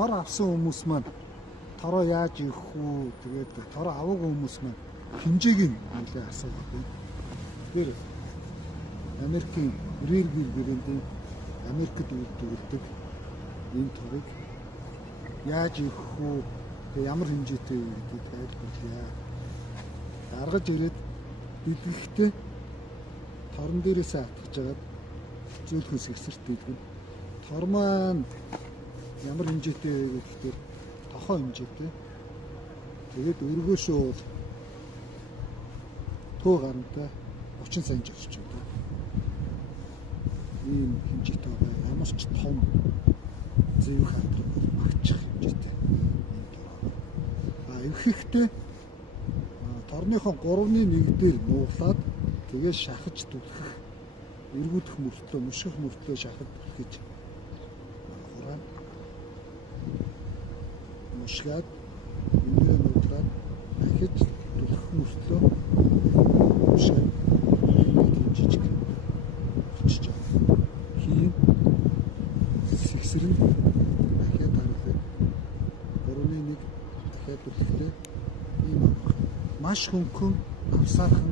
тор авсан хүмүүс маань тороо яаж ирэх үү? Тэгээд тороо аваагүй хүмүүс маань хэмжээг нь нэлээд асуугаад байна. Тэгэхээр Америкийн гэр брэндийн Америкт үйлдвэрлэдэг энэ торыг яаж ирэх үү? Тэгээд ямар хэмжээтэй вэ гэдгийг тайлбарлая. Гаргаж ирээд бэлгэхдээ торон дээрээсээ атгаж агаад зөөлхөөс эсэрт бэлгэн. Тор маань ямар хэмжээтэй вэ гэхээр тохоо хэмжээтэй. Тэгээд өргөөшөө бол төө гарантай 30 см орчим даа. Ийм хэмжээтэй байгаа. Ямар ч том зэвэг хандраг багчих хэмжээтэй ийм тор. Эвхэхтэй торныхон 3/1 дээр нууглаад тэгээд шахаж түлхэх эргүүдэх мөртлөө мөшгөх мөртлөө шахаж түлхэж хураан мөшгөөд энийг нуудлаад дахиж түлхэх мөртлөө мөшгөөд жижиг болчихж байгаа. Хийн сэгсрэн дахиад харагдав. 3/1 дахиад түлхэхдээ ийм маш хөнгөн авсаархан